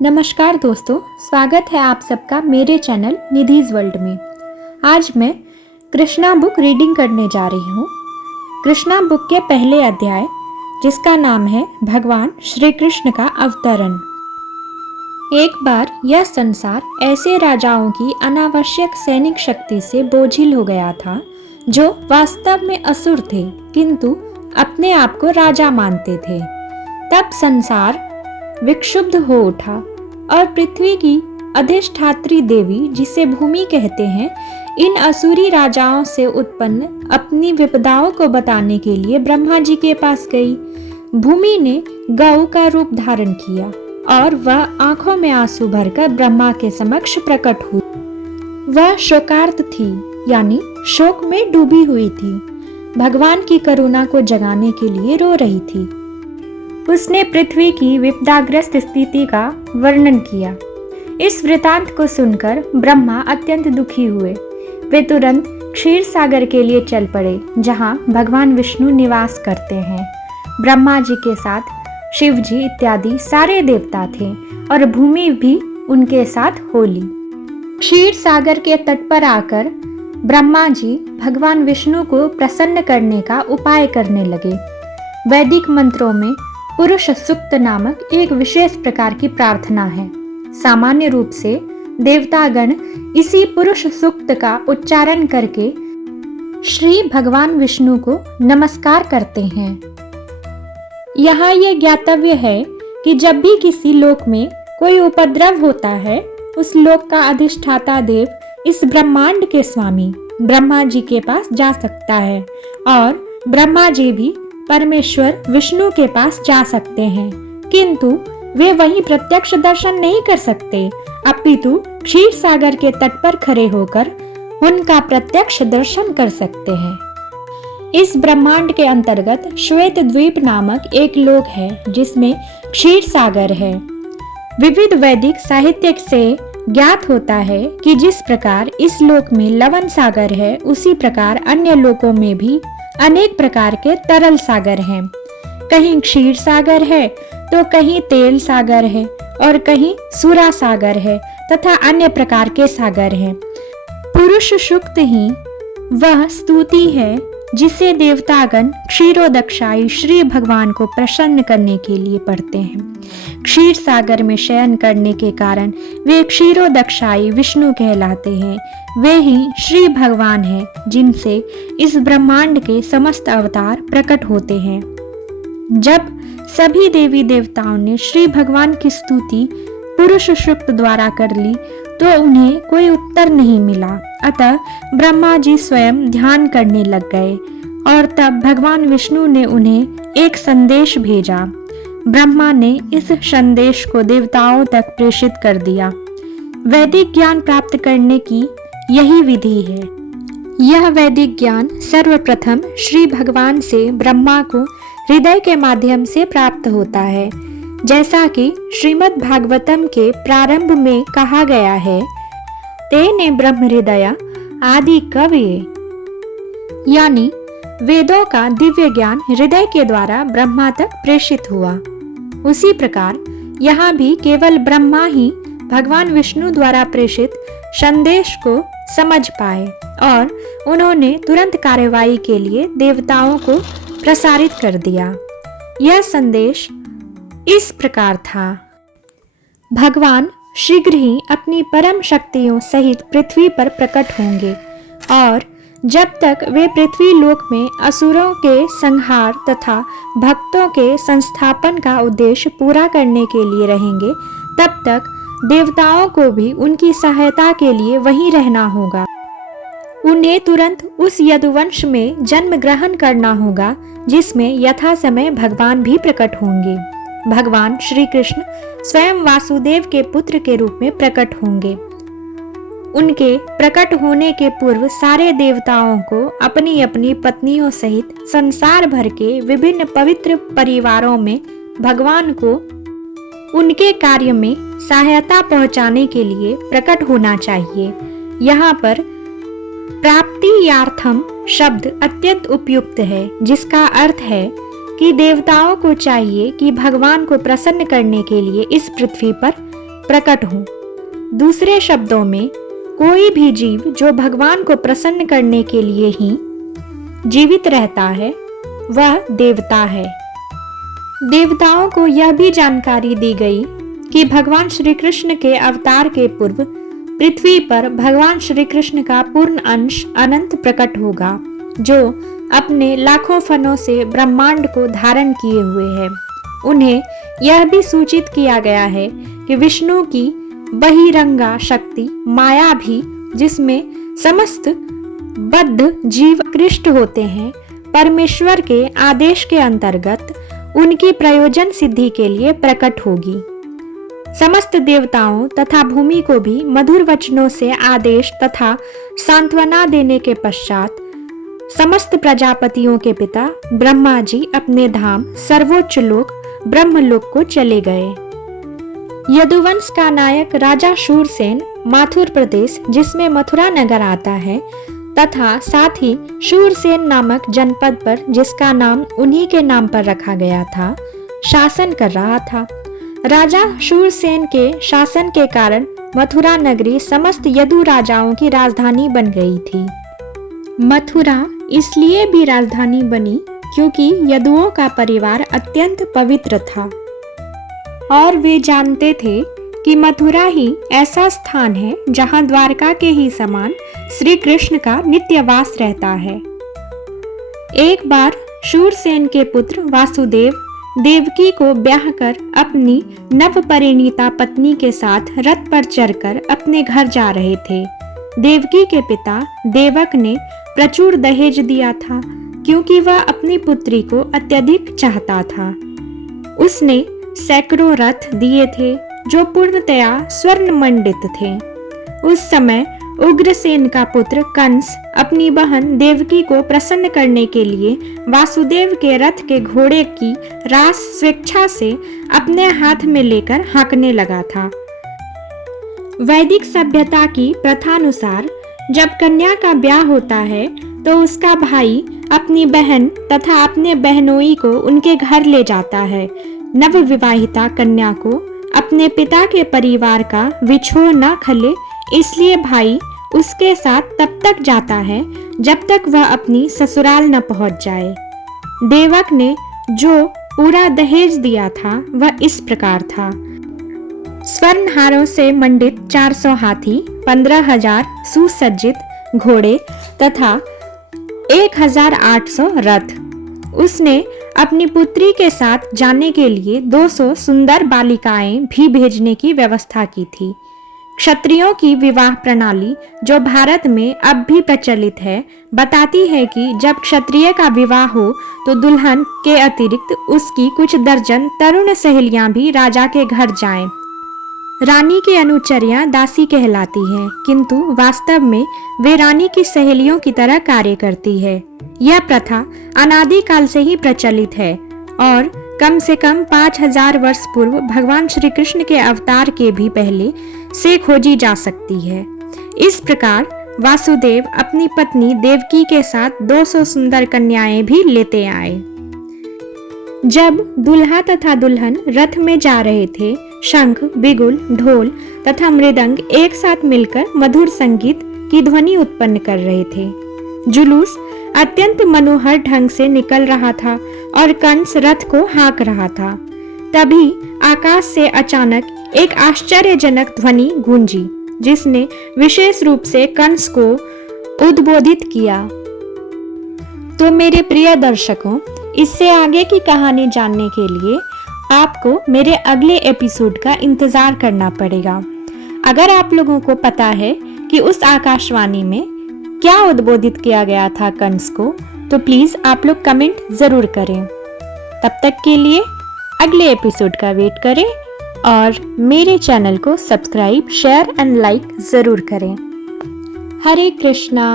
नमस्कार दोस्तों, स्वागत है आप सबका मेरे चैनल निधिज वर्ल्ड में। आज मैं कृष्णा बुक रीडिंग करने जा रही हूँ। कृष्णा बुक के पहले अध्याय, जिसका नाम है भगवान श्री कृष्ण का अवतरण। एक बार यह संसार ऐसे राजाओं की अनावश्यक सैनिक शक्ति से बोझिल हो गया था जो वास्तव में असुर थे किंतु अपने आप को राजा मानते थे। तब संसार विक्षुब्ध हो उठा और पृथ्वी की अधिष्ठात्री देवी, जिसे भूमि कहते हैं, इन असुरी राजाओं से उत्पन्न अपनी विपदाओं को बताने के लिए ब्रह्मा जी के पास गई। भूमि ने गौ का रूप धारण किया और वह आंखों में आंसू भरकर ब्रह्मा के समक्ष प्रकट हुई। वह शोकार्त थी, यानी शोक में डूबी हुई थी। भगवान की करुणा को जगाने के लिए रो रही थी। उसने पृथ्वी की विपदाग्रस्त स्थिति का वर्णन किया। इस वृतांत को सुनकर ब्रह्मा अत्यंत दुखी हुए। वे तुरंत क्षीर सागर के लिए चल पड़े, जहां भगवान विष्णु निवास करते हैं। ब्रह्मा जी के साथ शिव जी इत्यादि सारे देवता थे और भूमि भी उनके साथ होली। क्षीर सागर के तट पर आकर ब्रह्मा जी भगवान विष्णु को प्रसन्न करने का उपाय करने लगे। वैदिक मंत्रों में पुरुष सूक्त नामक एक विशेष प्रकार की प्रार्थना है। सामान्य रूप से देवतागण इसी पुरुष सूक्त का उच्चारण करके श्री भगवान विष्णु को नमस्कार करते हैं। यहाँ यह ज्ञातव्य है कि जब भी किसी लोक में कोई उपद्रव होता है, उस लोक का अधिष्ठाता देव इस ब्रह्मांड के स्वामी ब्रह्मा जी के पास जा सकता है और ब्रह्मा जी भी परमेश्वर विष्णु के पास जा सकते हैं, किंतु वे वहीं प्रत्यक्ष दर्शन नहीं कर सकते, अपितु क्षीर सागर के तट पर खड़े होकर उनका प्रत्यक्ष दर्शन कर सकते हैं। इस ब्रह्मांड के अंतर्गत श्वेत द्वीप नामक एक लोक है, जिसमें क्षीर सागर है। विविध वैदिक साहित्य से ज्ञात होता है कि जिस प्रकार इस लोक में लवण सागर है, उसी प्रकार अन्य लोकों में भी अनेक प्रकार के तरल सागर हैं। कहीं क्षीर सागर है तो कहीं तेल सागर है और कहीं सूरा सागर है तथा अन्य प्रकार के सागर हैं। पुरुष सूक्त ही वह स्तुति है जिसे देवतागण क्षीरोदक्षाई श्री भगवान को प्रसन्न करने के लिए पढ़ते हैं। क्षीर सागर में शयन करने के कारण वे क्षीरोदक्षाई विष्णु कहलाते हैं। वे ही श्री भगवान हैं जिनसे इस ब्रह्मांड के समस्त अवतार प्रकट होते हैं। जब सभी देवी देवताओं ने श्री भगवान की स्तुति पुरुष सूक्त द्वारा कर ली तो उन्हें कोई उत्तर नहीं मिला। अतः ब्रह्मा जी स्वयं ध्यान करने लग गए और तब भगवान विष्णु ने उन्हें एक संदेश भेजा। ब्रह्मा ने इस संदेश को देवताओं तक प्रेषित कर दिया। वैदिक ज्ञान प्राप्त करने की यही विधि है। यह वैदिक ज्ञान सर्वप्रथम श्री भगवान से ब्रह्मा को हृदय के माध्यम से प्राप्त होता है, जैसा कि श्रीमद् भागवतम के प्रारंभ में कहा गया है, तेने ब्रह्म हृदय आदि कवये, यानी वेदों का दिव्य ज्ञान हृदय के द्वारा ब्रह्मा तक प्रेषित हुआ। उसी प्रकार यहाँ भी केवल ब्रह्मा ही भगवान विष्णु द्वारा प्रेषित संदेश को समझ पाए और उन्होंने तुरंत कार्यवाही के लिए देवताओं को प्रसारित कर दिया। यह संदेश इस प्रकार था: भगवान शीघ्र ही अपनी परम शक्तियों सहित पृथ्वी पर प्रकट होंगे और जब तक वे पृथ्वी लोक में असुरों के संहार तथा भक्तों के संस्थापन का उद्देश्य पूरा करने के लिए रहेंगे, तब तक देवताओं को भी उनकी सहायता के लिए वहीं रहना होगा। उन्हें तुरंत उस यदुवंश में जन्म ग्रहण करना होगा जिसमें यथा समय भगवान भी प्रकट होंगे। भगवान श्री कृष्ण स्वयं वासुदेव के पुत्र के रूप में प्रकट होंगे। उनके प्रकट होने के पूर्व सारे देवताओं को अपनी अपनी पत्नियों सहित संसार भर के विभिन्न पवित्र परिवारों में भगवान को उनके कार्य में सहायता पहुंचाने के लिए प्रकट होना चाहिए। यहाँ पर प्राप्तियार्थम शब्द अत्यंत उपयुक्त है, जिसका अर्थ है कि देवताओं को चाहिए कि भगवान को प्रसन्न करने के लिए इस पृथ्वी पर प्रकट हूँ। दूसरे शब्दों में, कोई भी जीव जो भगवान को प्रसन्न करने के लिए ही जीवित रहता है वह देवता है। देवताओं को यह भी जानकारी दी गई कि भगवान श्री कृष्ण के अवतार के पूर्व पृथ्वी पर भगवान श्री कृष्ण का पूर्ण अंश अनंत प्रकट होगा, जो अपने लाखों फनों से ब्रह्मांड को धारण किए हुए है। उन्हें यह भी सूचित किया गया है कि विष्णु की बहिरंगा शक्ति माया भी, जिसमें समस्त बद्ध जीव कृष्ट होते हैं, परमेश्वर के आदेश के अंतर्गत उनकी प्रयोजन सिद्धि के लिए प्रकट होगी। समस्त देवताओं तथा भूमि को भी मधुर वचनों से आदेश तथा सांत्वना देने के पश्चात समस्त प्रजापतियों के पिता ब्रह्मा जी अपने धाम सर्वोच्च लोक ब्रह्मलोक को चले गए। यदुवंश का नायक राजा शूरसेन माथुर प्रदेश, जिसमें मथुरा नगर आता है, तथा साथ ही शूरसेन नामक जनपद पर, जिसका नाम उन्हीं के नाम पर रखा गया था, शासन कर रहा था। राजा शूरसेन के शासन के कारण मथुरा नगरी समस्त यदु राजाओं की राजधानी बन गई थी। मथुरा इसलिए भी राजधानी बनी क्योंकि यदुओं का परिवार अत्यंत पवित्र था और वे जानते थे कि मथुरा ही ऐसा स्थान है जहां द्वारका के ही समान श्री कृष्ण का नित्य वास रहता है। एक बार शूरसेन के पुत्र वासुदेव देवकी को ब्याह कर अपनी नवपरिणीता पत्नी के साथ रथ पर चढ़कर अपने घर जा रहे थे। देवकी के पिता देवक ने प्रचुर दहेज दिया था क्योंकि वह अपनी पुत्री को अत्यधिक चाहता था। उसने सैकड़ों रथ दिए थे जो पूर्णतया स्वर्ण मंडित थे। उस समय उग्रसेन का पुत्र कंस अपनी बहन देवकी को प्रसन्न करने के लिए वासुदेव के रथ के घोड़े की रास स्वेच्छा से अपने हाथ में लेकर हाँकने लगा था। वैदिक सभ्यता की प्रथानुसार जब कन्या का ब्याह होता है तो उसका भाई अपनी बहन तथा अपने बहनोई को उनके घर ले जाता है। नवविवाहिता कन्या को अपने पिता के परिवार का विछोह न खले, इसलिए भाई उसके साथ तब तक जाता है जब तक वह अपनी ससुराल न पहुंच जाए। देवक ने जो पूरा दहेज दिया था वह इस प्रकार था: स्वर्ण हारों से मंडित 400 हाथी, 15,000 सुसज्जित घोड़े तथा 1,800 रथ। उसने अपनी पुत्री के साथ जाने के लिए 200 सुंदर बालिकाएं भी भेजने की व्यवस्था की थी। क्षत्रियों की विवाह प्रणाली, जो भारत में अब भी प्रचलित है, बताती है कि जब क्षत्रिय का विवाह हो तो दुल्हन के अतिरिक्त उसकी कुछ दर्जन तरुण सहेलियां भी राजा के घर जाएं। रानी की अनुचरियां दासी कहलाती हैं, किंतु वास्तव में वे रानी की सहेलियों की तरह कार्य करती है। यह प्रथा अनादिकाल से ही प्रचलित है और कम से कम 5,000 वर्ष पूर्व भगवान श्री कृष्ण के अवतार के भी पहले से खोजी जा सकती है। इस प्रकार वासुदेव अपनी पत्नी देवकी के साथ 200 सुंदर कन्याएं भी लेते आए। जब दुल्हा तथा दुल्हन रथ में जा रहे थे, शंख, बिगुल, ढोल तथा मृदंग एक साथ मिलकर मधुर संगीत की ध्वनि उत्पन्न कर रहे थे। जुलूस अत्यंत मनोहर ढंग से निकल रहा था और कंस रथ को हाँक रहा था। तभी आकाश से अचानक एक आश्चर्यजनक ध्वनि गूंजी, जिसने विशेष रूप से कंस को उद्बोधित किया। तो मेरे प्रिय दर्शकों, इससे आगे की कहानी जानने के लिए आपको मेरे अगले एपिसोड का इंतजार करना पड़ेगा। अगर आप लोगों को पता है कि उस आकाशवाणी में क्या उद्बोधित किया गया था कंस को, तो प्लीज आप लोग कमेंट जरूर करें। तब तक के लिए अगले एपिसोड का वेट करें और मेरे चैनल को सब्सक्राइब, शेयर एंड लाइक जरूर करें। हरे कृष्णा।